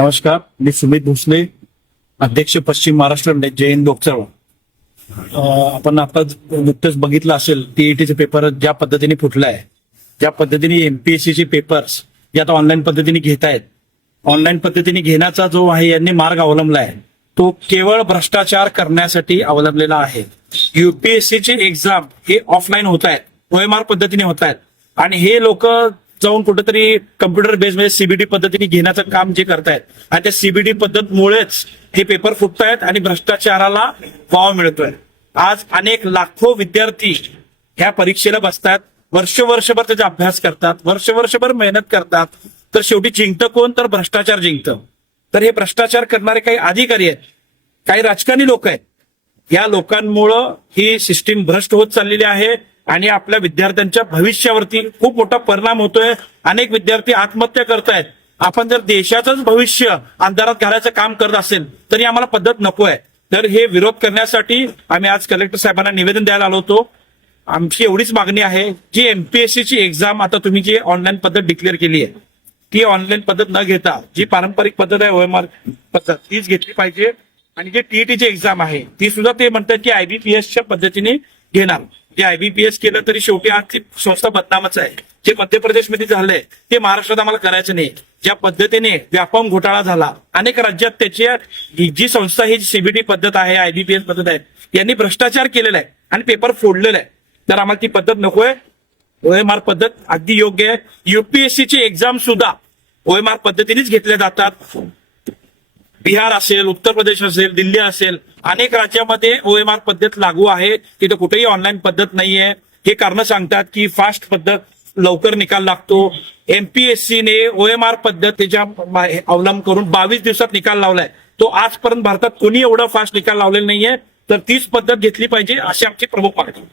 नमस्कार, मी सुमित भोसले, अध्यक्ष पश्चिम महाराष्ट्र जैन लोक चळवळ. आपण आता नुकतंच बघितलं असेल टीईटीचे पेपर ज्या पद्धतीने फुटलाय, ज्या पद्धतीने एमपीएससीचे पेपर्स जे आता ऑनलाईन पद्धतीने घेत आहेत. ऑनलाईन पद्धतीने घेण्याचा जो आहे यांनी मार्ग अवलंबलाय तो केवळ भ्रष्टाचार करण्यासाठी अवलंबलेला आहे. युपीएससीचे एक्झाम हे ऑफलाईन होत आहेत, ओएमआर पद्धतीने होत आहेत आणि हे लोक जाऊन कुठेतरी कम्प्युटर बेस मध्ये सीबीडी पद्धतीने घेण्याचं काम जे करतायत आणि त्या सीबीडी पद्धतमुळेच हे पेपर फुटतायत आणि भ्रष्टाचाराला वाव मिळतोय. आज अनेक लाखो विद्यार्थी ह्या परीक्षेला बसतात, वर्षभर त्याचा अभ्यास करतात, वर्षभर मेहनत करतात, तर शेवटी जिंकतं कोण? तर भ्रष्टाचार जिंकतं. तर हे भ्रष्टाचार करणारे काही अधिकारी आहेत, काही राजकारणी लोक आहेत. या लोकांमुळं ही सिस्टीम भ्रष्ट होत चाललेली आहे आणि आपल्या विद्यार्थ्यांच्या भविष्यावरती खूप मोठा परिणाम होतोय. अनेक विद्यार्थी आत्महत्या करतायत. आपण जर देशाचंच भविष्य अंधारात घालायचं काम करत असेल तरी आम्हाला पद्धत नको आहे. तर हे विरोध करण्यासाठी आम्ही आज कलेक्टर साहेबांना निवेदन द्यायला आलो होतो. आमची एवढीच मागणी आहे, जी एमपीएससीची एक्झाम आता तुम्ही जी ऑनलाईन पद्धत डिक्लेअर केली आहे ती ऑनलाईन पद्धत न घेता जी पारंपरिक पद्धत आहे ओएमआर पद्धत तीच घेतली पाहिजे. आणि जे टीईटीची एक्झाम आहे ती सुद्धा ते म्हणतात की आयबीपीएसच्या पद्धतीने घेणार. जे आयबीपीएस केलं तरी शेवटी आज ती संस्था बदनामच आहे. जे मध्य प्रदेशमध्ये झालंय ते महाराष्ट्रात आम्हाला करायचं नाही. ज्या पद्धतीने व्यापम घोटाळा झाला अनेक राज्यात त्याची जी संस्था ही सीबीडी पद्धत आहे, आयबीपीएस पद्धत आहे, यांनी भ्रष्टाचार केलेला आहे आणि पेपर फोडलेला आहे. तर आम्हाला ती पद्धत नकोय. ओएमआर पद्धत अगदी योग्य आहे. युपीएससीची एक्झाम सुद्धा ओएमआर पद्धतीनेच घेतल्या जातात. बिहार असेल, उत्तर प्रदेश असेल, दिल्ली असेल, अनेक राज्यामध्ये ओएमआर पद्धत लागू आहे. तिथे कुठेही ऑनलाईन पद्धत नाहीये. हे कारण सांगतात की फास्ट पद्धत, लवकर निकाल लागतो. एमपीएससीने ओएमआर पद्धतीच्या अवलंब करून 22 दिवसात निकाल लावलाय. तो आजपर्यंत भारतात कोणी एवढा फास्ट निकाल लावलेला नाहीये. तर तीच पद्धत घेतली पाहिजे अशी आमची प्रमुख मागणी.